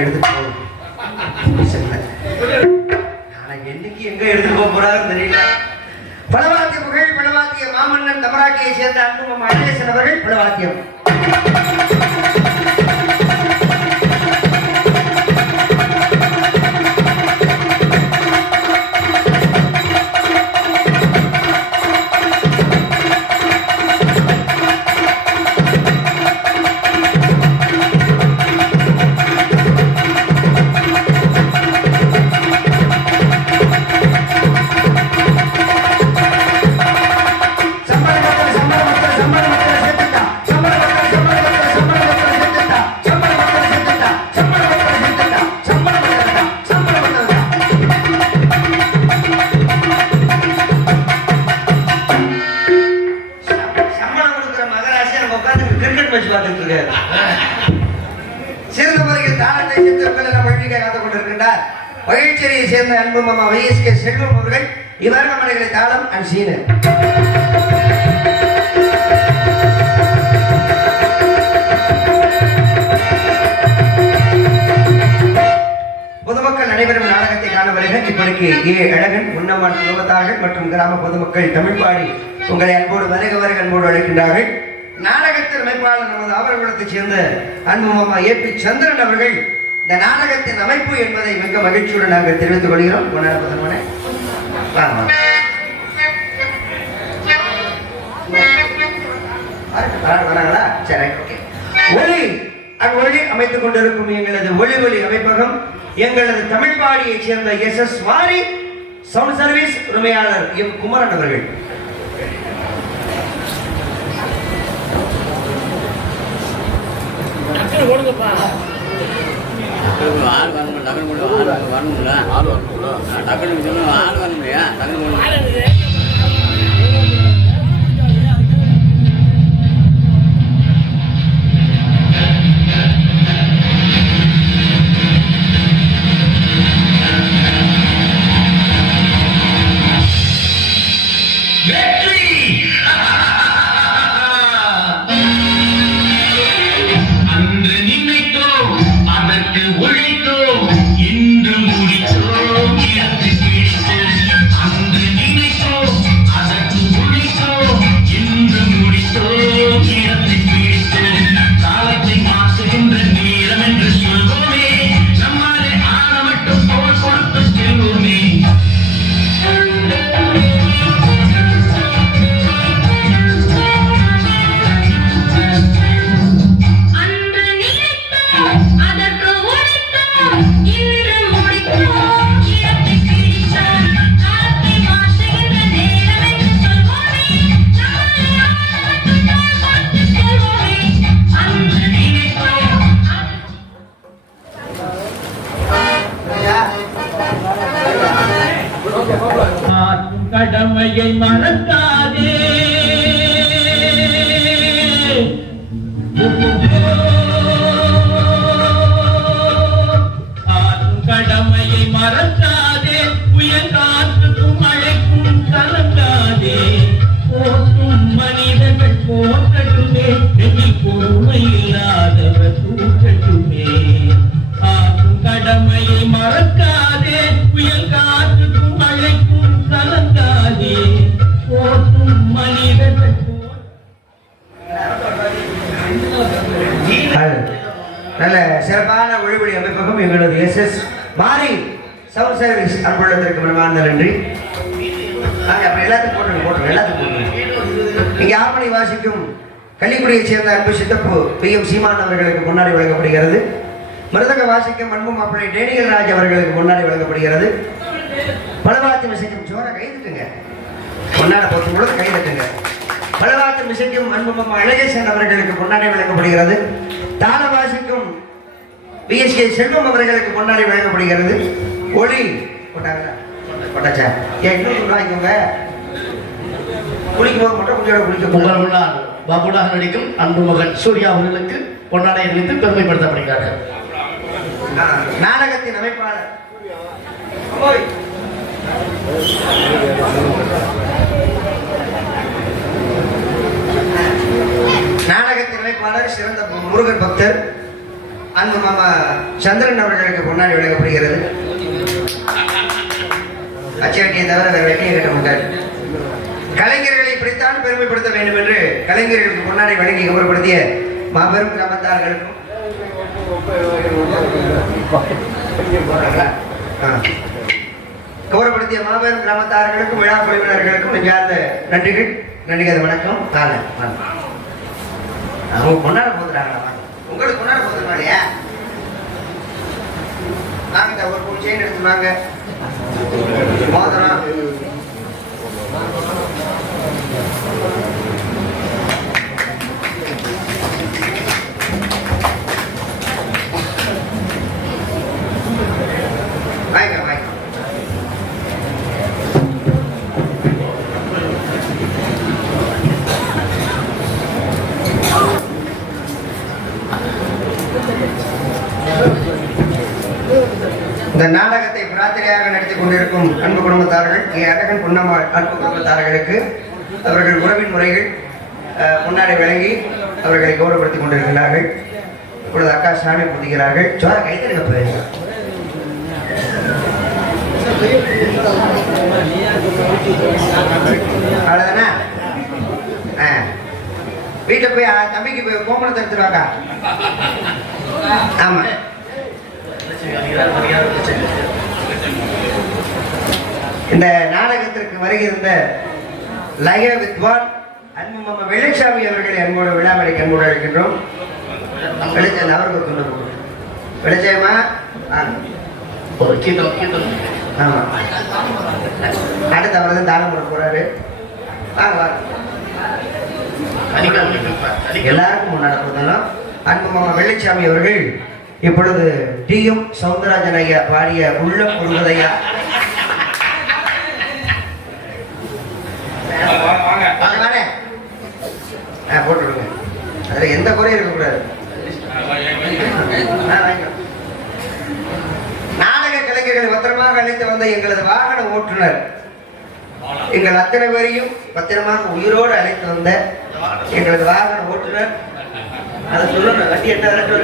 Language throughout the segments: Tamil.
அந்த செல்லு தாளம் அண்ட் சீனர் பொதுமக்கள் அனைவரும் நாடகத்தை காண வருக. இப்படிக்கு ஏ. அழகன் உன்னமான் குடும்பத்தார்கள் மற்றும் கிராம பொதுமக்கள் தமிழ்பாடி உங்களை அன்போடு வருக வருக அன்போடு அழைக்கின்றார்கள். நாடகத்தின் அமைப்பாளர் நமது ஆவரகுலத்தைச் சேர்ந்த அன்பு மாமா ஏ. பி. சந்திரன் அவர்கள். இந்த நாடகத்தின் அமைப்பு என்பதை மிக மகிழ்ச்சியுடன் நாங்கள் தெரிவித்துக் கொள்கிறோம். கொண்டாட வராங்களா சரி ஓகே. ஒளி அவ்வொழி அமைத்துக் கொண்டிருக்கும் எங்களது ஒளி ஒளி அமைப்பகம் எங்களது தமிழ் பாடியைச் சேர்ந்த S S Mari sound service உரிமையாளர் எம் குமரன் அவர்கள். ஆள் வரணும் டக்குனு கொண்டு வா, ஆள் வரணும்ல? ஆள் வரணும்ல? டக்குனு சொல்லணும் ஆள் வரணும்லையா? டக்குனு இங்கே ஆப்பணி வாசிக்கும் கள்ளிக்குடியைச் சேர்ந்த அன்பு சித்தப்பு பி எம் சீமான் அவர்களுக்கு முன்னாடி வழங்கப்படுகிறது. மிருதக வாசிக்கும் அன்பு மாப்பிள்ளை டேனியல் ராஜ் அவர்களுக்கு முன்னாடி வழங்கப்படுகிறது. பலவாத்து விசைக்கும் சோற கைதுட்டுங்க முன்னாடி போட்டு கூட கைதுட்டுங்க பலவாத்து மிசைக்கும் அன்பு மாமா அழகேசன் அவர்களுக்கு முன்னாடி வழங்கப்படுகிறது. தாள வாசிக்கும் பிஎஸ்கே செல்வம் அவர்களுக்கு முன்னாடி வழங்கப்படுகிறது. ஒளி போட்டாங்களா போட்டாச்சா ஏன் இன்னும் வாங்கிக்கோங்க. குளிக்கும் போது மட்டும் குளியோட குளிக்க உங்கள் முன்னால் பாபுடாக நடிக்கும் அன்பு மகன் சூர்யா அவர்களுக்கு பொன்னாடை அணிவித்து பெருமைப்படுத்தப்படுகிறார்கள். நாடகத்தின் அமைப்பாளர். நாடகத்தின் அமைப்பாளர் சிறந்த முருகன் பக்தர் அன்பு மாமா சந்திரன் அவர்களுக்கு பொன்னாடி வழங்கப்படுகிறது. அச்சவட்டியை தவிர வேற வெட்டியை கட்ட மாட்டார். பெருமைப்படுத்த வேண்டும் என்று கலைஞர்களுக்கு முன்னாடி வழங்கி கௌரவப்படுத்திய மாபெரும் கிராமத்தார்களுக்கும். கௌரவப்படுத்திய மாபெரும் கிராமத்தார்களுக்கும் விழா குழுவினர்களுக்கும் நெஞ்சார்ந்த நன்றிகள். நன்றிகள் வணக்கம். காலை. அவங்க கொண்டாட போதுறாங்களா உங்களுக்கு கொண்டாட போதுறாங்க வாங்க இந்த ஒரு மூணு செயின் எடுத்து மோதிரம் குடும்பத்தார்கள் இங்கே அழகன் புன்னம்மாள் அன்பு குடும்பத்தார்களுக்கு அவர்கள் உறவின் முறைகள் முன்னாடி விளங்கி அவர்களை கௌரவப்படுத்திக் கொண்டிருக்கிறார்கள். இப்பொழுது அக்கா சாமி புதிகிறார்கள் சோர கைத்தறிக்க போயிருங்க அவ்வளோதானே ஆ வீட்டில் போய் தம்பிக்கு போய் கோமணத்தை எடுத்துருவாக்கா ஆமாம் இந்த நாடகத்திற்கு வருகின்ற லய வித்வான் அன்பு வெள்ளைசாமி அவர்களை அன்போடு விழாமலை கண்போடு அழைக்கின்றோம். வெளிச்சம் அவருக்கு கொண்டு போகும் வெளிச்சயமா ஒரு கீதம் கீதம். ஆமா. அடுத்து அவர் தான் தானம் போட போறாரு. வாங்க வாங்க எல்லாருக்கும் முன்னாடி கொடுத்தாலும் அன்பு மாமா வெள்ளைச்சாமி அவர்கள் இப்பொழுது டி எம் சவுந்தரராஜன் ஐயா பாடிய உள்ளம் முழுவதையா வாங்க வாங்க. ஆ போட்டு விடுங்க. அதில் எந்த குறையும் இருக்கக்கூடாது. நாடக கலைஞர்களை பத்திரமாக அழைத்து வந்த எங்களது வாகன ஓட்டுநர் எங்கள் அத்தனை பேரையும் பத்திரமாக உயிரோடு அழைத்து வந்த எங்களது வாகன ஓட்டுநர் அதை சொல்லணும். வண்டி என்ன விரட்டு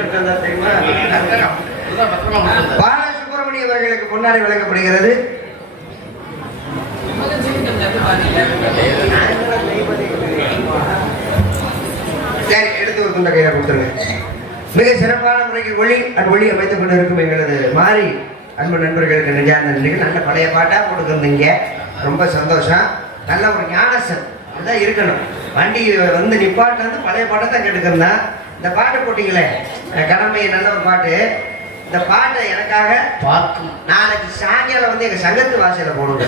தெரியுமா? இதுதான் பத்திரமா கொடுத்துருந்தாரு. பாலசுப்ரமணிய அவர்களுக்கு முன்னாடி வழங்கப்படுகிறது. சரி எடுத்து ஒரு துண்டை கையில கொடுத்துருங்க. மிக சிறப்பான முறையில் ஒளி அந்த ஒளி அமைத்துக் கொண்டிருக்கும் எங்களது மாறி அன்பு நண்பர்களுக்கு நெஞ்சார்ந்த நன்றிகள் நல்ல பழைய பாட்டா கொடுக்குறீங்க ரொம்ப சந்தோஷம். நல்ல ஒரு ஞானசன். அதுதான் இருக்கணும். வண்டி வந்து நிப்பாட்டு வந்து பழைய பாட்டை தான் கேட்டுக்கிறதா இந்த பாட்டு போட்டீங்களே? கடமை நல்ல ஒரு பாட்டு. இந்த பாட்டை எனக்காக பார்க்கும். நாளைக்கு சாயங்காலம் வந்து எங்க சங்கத்து வாசல்ல போடுங்க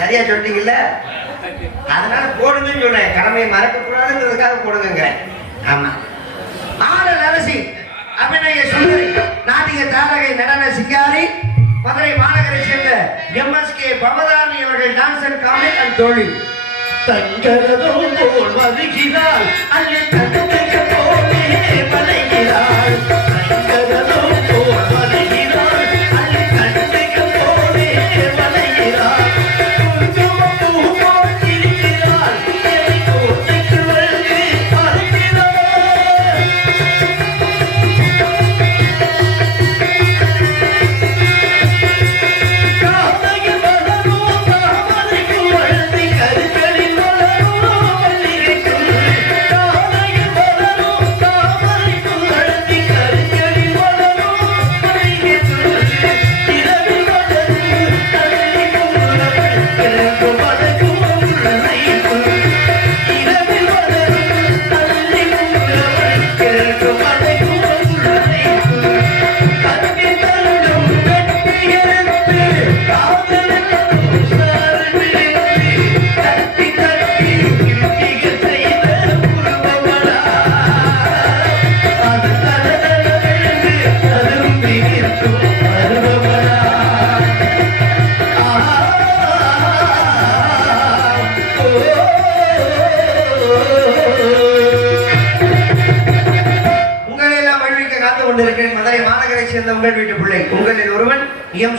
சரியா சொல்றீங்கல்ல? அதனால போடுங்கன்னு சொன்னேன். கடமையை மறக்க கூடாதுங்கிறதுக்காக போடுங்க ஆமா. ஆடல் அரசி. அபிநய சுந்தரி நாட்டிக தாரகை நடன சிங்காரி மதுரை மாநகரை சேர்ந்த எம்எஸ்கே பவதானி அவர்கள் டான்சர் காமிக் அண்ட் தோழி. தங்கரதும் போல் வருகிறார் அங்கே தங்க தங்க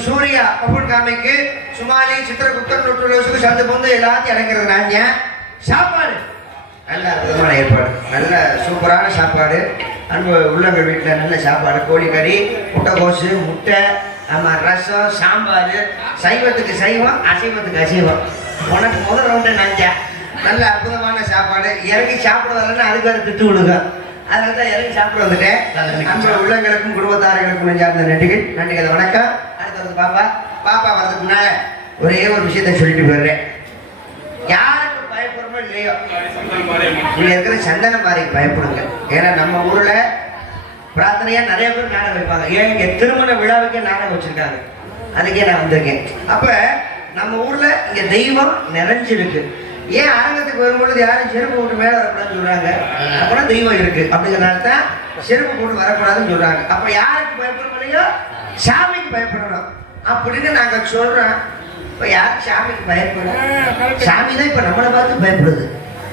எம் சூர்யா பப்புன் காமைக்கு. சுமாலி சித்திரகுப்தன் நூற்றுலோசுக்கு சந்து பொந்து எல்லாத்தையும் அடைக்கிறது நான் சாப்பாடு. நல்ல அற்புதமான ஏற்பாடு. நல்ல சூப்பரான சாப்பாடு. அன்பு உள்ளங்கள் வீட்டில் நல்ல சாப்பாடு. கோழிக்கறி முட்டைகோசு முட்டை ஆமாம் ரசம் சாம்பார். சைவத்துக்கு சைவம் அசைவத்துக்கு அசைவம். உனக்கு முதல் ரவுண்டு நஞ்சா. நல்ல அற்புதமான சாப்பாடு. இறங்கி சாப்பிட வரலன்னா அதுக்கு வேறு திட்டு விடுங்க அதனால தான் இறங்கி சாப்பிட வந்துட்டேன். நம்ம உள்ளங்களுக்கும் குடும்பத்தார்களுக்கும் நெஞ்சார்ந்த நன்றிகள் நன்றிகள் வணக்கம். அடுத்தது பாப்பா. பாப்பா வர்றதுக்கு முன்னால ஒரே ஒரு விஷயத்தை சொல்லிட்டு போயிடுறேன். யாருக்கு பயப்படுறோமோ இல்லையோ இங்க இருக்கிற சந்தன மாரிக்கு பயப்படுங்க. ஏன்னா நம்ம ஊர்ல பிரார்த்தனையா நிறைய பேர் நாடகம் வைப்பாங்க. ஏன்? இங்க திருமண விழாவுக்கே நாடகம் வச்சிருக்காங்க. அதுக்கே நான் வந்திருக்கேன். அப்ப நம்ம ஊர்ல இங்க தெய்வம் நிறைஞ்சிருக்கு. ஏன் அரங்கத்துக்கு வரும்பொழுது யாரும் செருப்பு போட்டு மேல வரக்கூடாதுன்னு சொல்றாங்க? அப்புறம் தெய்வம் இருக்கு. அப்படிங்கிறனால தான் செருப்பு போட்டு வரக்கூடாதுன்னு சொல்றாங்க. அப்ப யாருக்கு பயப்படுறோம் இல்லையோ? சாமிக்கு பயப்படணும். அப்படின்னு நாங்க சொல்றோம். இப்ப யாருக்கு சாமிக்கு பயப்படும்? சாமி தான் இப்ப நம்மளை பார்த்து பயப்படுது.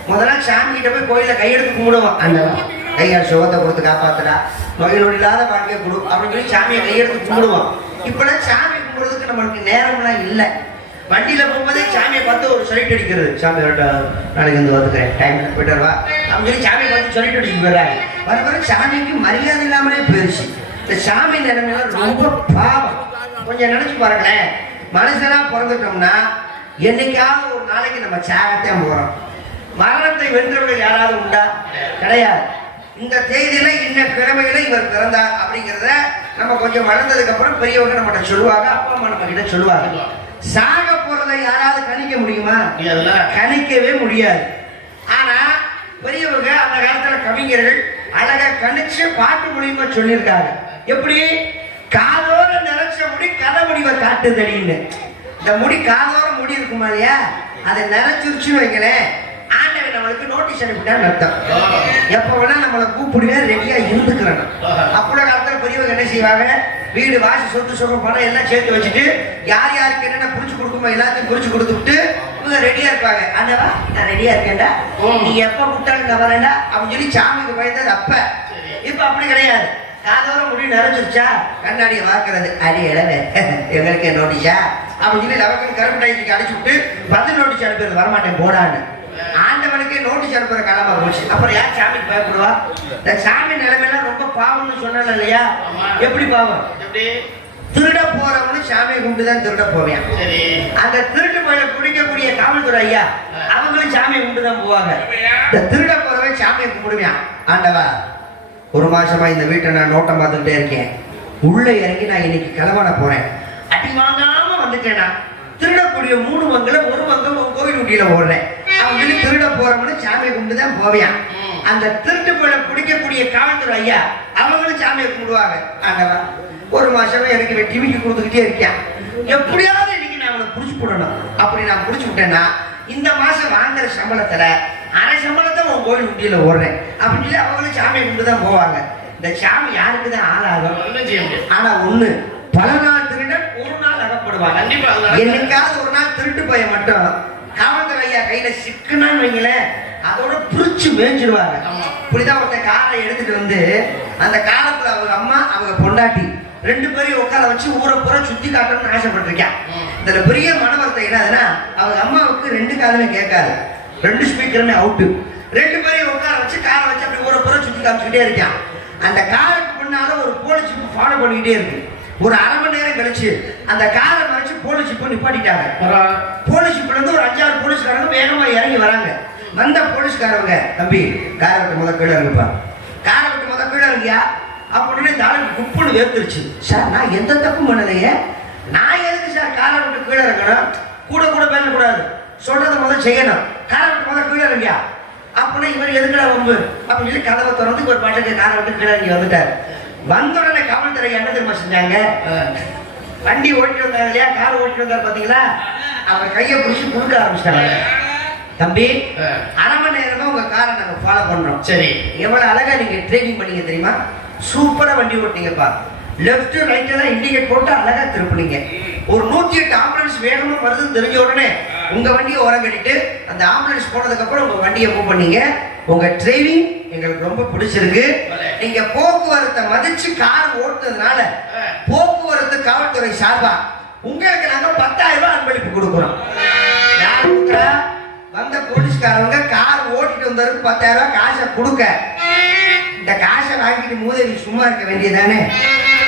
முதல்ல சாமி கிட்ட போய் கோயில கையெடுத்து கும்பிடுவோம். அந்த கையால் சுகத்தை கொடுத்து காப்பாத்துடா. நோய் நொடி இல்லாத வாழ்க்கையை கொடு. அப்படின்னு சொல்லி சாமியை கையெடுத்து கும்பிடுவோம். இப்பெல்லாம் சாமி கும்பிடுறதுக்கு நம்மளுக்கு நேரம்லாம் இல்லை. வண்டியில போகும்போதே சாமியை பார்த்து ஒரு சொல்லிட்டு அடிக்கிறது. சாமி நாளைக்கு வந்து வந்துக்கிறேன். டைம் போயிட்டு வா அப்படின்னு சொல்லி சாமியை பார்த்து சொல்லிட்டு அடிச்சு போயிடுறாங்க வர வர சாமிக்கு மரியாதை இல்லாமலே போயிருச்சு. இந்த சாமி நிலைமையில ரொம்ப பாவம். கொஞ்சம் நினைச்சு பாருங்களேன். மனுஷனா பிறந்துட்டோம்னா என்னைக்காவது ஒரு நாளைக்கு நம்ம சாகத்தான் போகிறோம் மரணத்தை வென்றவர்கள் யாராவது உண்டா? கிடையாது. இந்த தேதியில இன்ன கிழமையில இவர் பிறந்தார் அப்படிங்கிறத நம்ம கொஞ்சம் வளர்ந்ததுக்கு அப்புறம் பெரியவங்க நம்மகிட்ட சொல்லுவாங்க அப்பா அம்மா நம்ம கிட்ட சொல்லுவாங்க. சாக போறதை யாராவது கணிக்க முடியுமா? கணிக்கவே முடியாது. ஆனா பெரியவங்க அந்த காலத்துல கவிஞர்கள் அழகா கணிச்சு பாட்டு மூலியமா சொல்லியிருக்காங்க. எப்படி? காதோர நிறைச்ச முடி கதை முடிவை காட்டுதடின்னு. இந்த முடி காதோர முடி இருக்குமா இல்லையா? அதை நிறைச்சிருச்சுன்னு வைங்களேன். ஆண்டவன் நம்மளுக்கு நோட்டீஸ் அனுப்பிட்டான்னு அர்த்தம். எப்ப வேணா நம்மளை கூப்பிடுவேன் ரெடியா இருந்துக்கிறேன். அப்போ காலத்துல பெரியவங்க என்ன செய்வாங்க? வீடு வாசி சொத்து சுகம் பணம் எல்லாம் சேர்த்து வச்சுட்டு யார் யாருக்கு என்னென்ன புடிச்சு கொடுக்குமோ எல்லாத்தையும் புடிச்சு கொடுத்துட்டு இவங்க ரெடியா இருப்பாங்க. ஆண்டவா நான் ரெடியா இருக்கேன்டா. நீ எப்ப கூப்பிட்டாலும் நான் வரேன்டா அப்படின்னு சொல்லி சாமிக்கு பயந்தது அப்ப. இப்ப அப்படி கிடையாது. காதோர முடி நிறைஞ்சிருச்சா? கண்ணாடியை வாக்குறது. அடி இளவே. எங்களுக்கு நோட்டீஸா அப்படின்னு சொல்லி லவக்கன் கருப்பு டைத்துக்கு அடிச்சு விட்டு பத்து நோட்டீஸ் அனுப்புறது வரமாட்டேன் போடான்னு. ஆண்டவனுக்கே நோட்டீஸ் அனுப்புற காலமா போச்சு. அப்புறம் யார் சாமிக்கு பயப்படுவா? இந்த சாமி நிலைமையெல்லாம் ரொம்ப பாவம்னு சொன்னல இல்லையா? எப்படி பாவம்? திருட போறவனு சாமியை கும்பிட்டு தான் திருட போவேன். அந்த திருட்டு போய பிடிக்கக்கூடிய காவல்துறை ஐயா அவங்களும் சாமியை கும்பிட்டு தான் போவாங்க. இந்த திருட போறவன் சாமியை கும்பிடுவான். ஆண்டவா ஒரு மாசமா இந்த வீட்டை நான் நோட்டம் பார்த்துக்கிட்டே இருக்கேன். உள்ள இறங்கி நான் இன்னைக்கு கிளம்பட போறேன். அடி வாங்காம வந்துட்டேனா? திருடக்கூடிய மூணு மங்கலம் ஒரு மங்கலம் உன் கோவில் குட்டியில ஓடுறேன் அவன் திருட போறவனு சாமியை கும்பிட்டு தான் போவியான் அந்த திருட்டு போய பிடிக்கக்கூடிய காவல்துறை ஐயா அவங்களும் சாமியை கும்பிடுவாங்க. ஆண்டவா ஒரு மாசமா எனக்கு இவன் டிவிக்கு கொடுத்துக்கிட்டே இருக்கேன் எப்படியாவது இன்னைக்கு நான் அவனை புடிச்சு போடணும். அப்படி நான் புடிச்சு விட்டேன்னா இந்த மாசம் வாங்குற சம்பளத்துல அரை சம்பளத்தை உன் கோயில் குட்டியில ஓடுறேன் அப்படின்னு அவங்களும் சாமியை கும்பிட்டு தான் போவாங்க. இந்த சாமி யாருக்கு தான் ஆளாகும்? ஆனா ஒண்ணு பல நாள் திருடன் ஒரு நாள் அகப்படுவாங்க. என்னைக்காவது ஒரு நாள் திருட்டு பைய மட்டும் காவல்துறை ஐயா கையில சிக்குனான்னு வைங்களேன் அதோட புடிச்சு மேய்ஞ்சிடுவாங்க. இப்படிதான் ஒருத்தன் காரை எடுத்துட்டு வந்து அந்த காலத்துல அவங்க அம்மா அவங்க பொண்டாட்டி ரெண்டு பேரையும் உட்கார வச்சு ஊரை பூரா சுத்தி காட்டணும்னு ஆசைப்பட்டிருக்கேன். இதுல பெரிய மனவர்த்தை என்னதுன்னா அவங்க அம்மாவுக்கு ரெண்டு காதுமே கேட்காது. ரெண்டு ஸ்பீக்கருமே அவுட்டு ரெண்டு பேரையும் உட்கார வச்சு காரை வச்சு அப்படி ஊரை பூரா சுத்தி காமிச்சுக்கிட்டே இருக்கான். அந்த காருக்கு பின்னால ஒரு போலீஸ் ஃபாலோ பண்ணிக்கிட்டே இருக்கு. ஒரு அரை மணி நேரம் கழிச்சு அந்த காரை மறைச்சு போலீஸ் இப்போ நிப்பாட்டிட்டாங்க. போலீஸ் இப்ப இருந்து ஒரு அஞ்சாறு போலீஸ்காரங்க வேகமா இறங்கி வராங்க. வந்த போலீஸ்காரவங்க தம்பி காரை விட்டு முத கீழே இருக்குப்பா காரை விட்டு முத கீழே இருக்கியா அப்படின்னு இந்த ஆளுக்கு குப்புன்னு வேர்த்துருச்சு. சார் நான் எந்த தப்பும் பண்ணலையே. நான் எதுக்கு சார் காரை விட்டு கீழே இருக்கணும் கூட கூட பேசக்கூடாது சொல்றத முதல் செய்யணும். காரை விட்டு முத கீழே இருக்கியா அப்படின்னா இவர் எதுக்குடா வம்பு? அப்படின்னு சொல்லி கதவை திறந்து ஒரு பாட்டுக்கு காரை விட்டு கீழே இறங்கி வந்துட்டார். வந்த உடனே காவல்துறை என்ன தெரியுமா செஞ்சாங்க? வண்டி ஓட்டிட்டு வந்தாங்க இல்லையா? கார் ஓட்டிட்டு வந்தார் பாத்தீங்களா? அவர் கையை பிடிச்சி குடுக்க ஆரம்பிச்சிட்டாங்க தம்பி. அரை மணி நேரமா உங்க காரை நாங்க ஃபாலோ பண்றோம் சரி. எவ்வளவு அழகா நீங்க ட்ரைனிங் பண்ணீங்க தெரியுமா? சூப்பரா வண்டி ஓட்டிங்கப்பா லெஃப்ட் ரைட் எல்லாம் இண்டிகேட் போட்டு அழகா திருப்புனீங்க. ஒரு நூத்தி எட்டு ஆம்புலன்ஸ் வேகமா வருதுன்னு தெரிஞ்ச உடனே உங்க வண்டியை ஓரம் கட்டிட்டு அந்த ஆம்புலன்ஸ் போனதுக்கு அப்புறம் உங்க வண்டியை மூவ் பண்ணீங்க. உங்க டிரைவிங் எங்களுக்கு ரொம்ப பிடிச்சிருக்கு. நீங்க போக்குவரத்தை மதிச்சு கார் ஓட்டுனதுனால போக்குவரத்து காவல்துறை சார்பா உங்களுக்கு நாங்க பத்தாயிரம் ரூபாய் அன்பளிப்பு கொடுக்குறோம்? வந்த போலீஸ்காரவங்க கார் ஓட்டிட்டு வந்து வந்தவருக்கு பத்தாயிரம் ரூபாய் காசை கொடுக்க. இந்த காசை வாங்கிட்டு மூதேவி சும்மா இருக்க வேண்டியதானே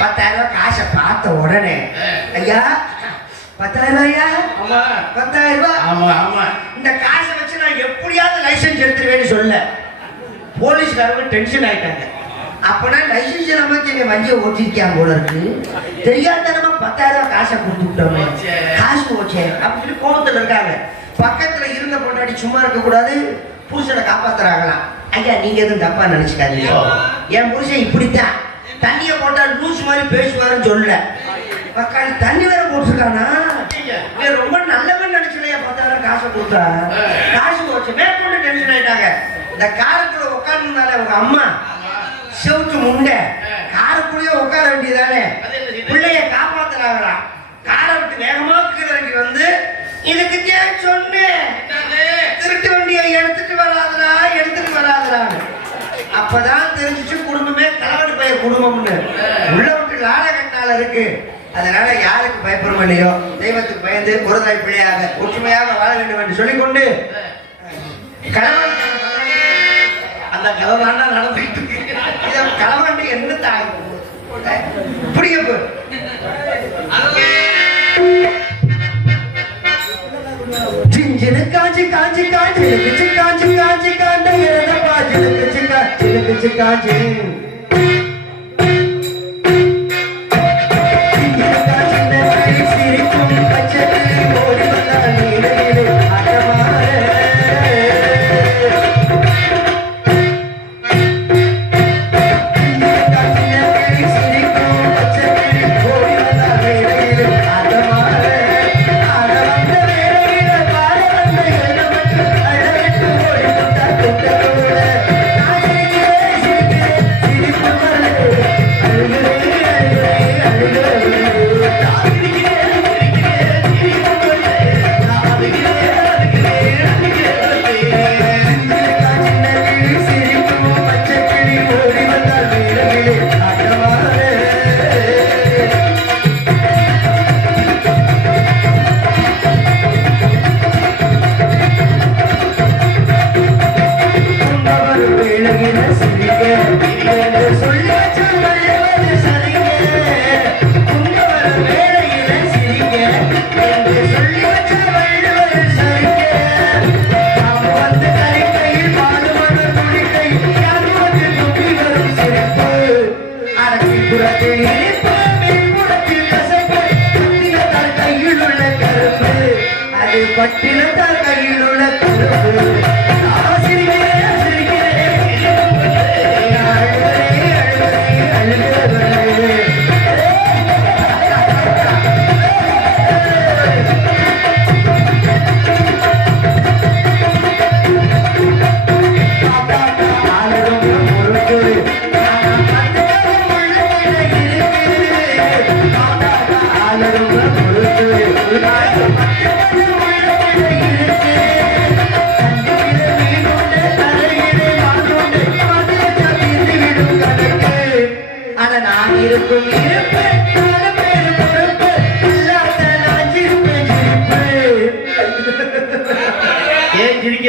பத்தாயிரம் ரூபாய் காசை பார்த்த உடனே ஐயா பத்தாயிரம் ரூபாயா? ஆமா. பத்தாயிரம் ரூபாய் ஆமா ஆமா. இந்த காசை வச்சு நான் எப்படியாவது லைசென்ஸ் எடுத்துருவேன்னு சொல்ல. போலீஸ்காரங்க டென்ஷன் ஆயிட்டாங்க. அப்பனா லைசென்ஸ் இல்லாம நீங்க வண்டியை ஓட்டிருக்கியா போல இருக்கு. தெரியாதனமா பத்தாயிரம் காசை கொடுத்து விட்டோமே. காசு போச்சே அப்படின்னு கோபத்துல இருக்காங்க. பக்கத்துல இருந்த பொண்டாடி சும்மா இருக்க கூடாது புருஷனை காப்பாத்துறாங்களாம் ஐயா நீங்க எதுவும் தப்பா நினைச்சுக்காதீங்க. என் புருஷன் இப்படித்தான். தண்ணிய போட்டா லூஸ் மாதிரி பேசுவாருன்னு சொல்லல. பக்காளி தண்ணி வேற போட்டிருக்கானா? ரொம்ப நல்லவன் நினைச்சுலையா பத்தாயிரம் காசை கொடுத்தா? காசு போச்சு. மேற்கொண்டு டென்ஷன் ஆயிட்டாங்க. இந்த காருக்குள்ள உட்கார்ந்துனால உங்க அம்மா செவுத்து முண்டை. காருக்குள்ளேயே உட்கார வேண்டியதானே? பிள்ளைய காப்பாத்துறாங்களா காரை விட்டு வேகமா கீழே வந்து இதுக்கு ஏன் சொன்னேன் திருட்டு வண்டியை எடுத்துட்டு வராதடா எடுத்துட்டு வராதடான்னு. அப்பதான் தெரிஞ்சுச்சு குடும்பமே கலவடி பைய குடும்பம்னு. உள்ள விட்டு லாட கட்டால இருக்கு. அதனால யாருக்கு பயப்படும் இல்லையோ? தெய்வத்துக்கு பயந்து குரதாய் பிள்ளையாக ஒற்றுமையாக வாழ வேண்டும் என்று சொல்லிக்கொண்டு கணவன் அந்த கதை தாண்டா நடந்துகிட்டு இருக்கு இதை கணவன் என்ன தாய்? பிடிக்க சிஞ்சினு காஞ்சி காஞ்சி காஞ்சி காஞ்சி காஞ்சி காஞ்சி காஞ்சி காஞ்சி பாஜினு காஞ்சி காஞ்சி. பட்டினத்தார் கையில்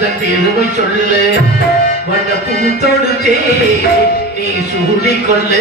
உந்த பெருமை சொல்லு? வண்ண பூ தொடுத்தே நீ சூடிக்கொள்ளு.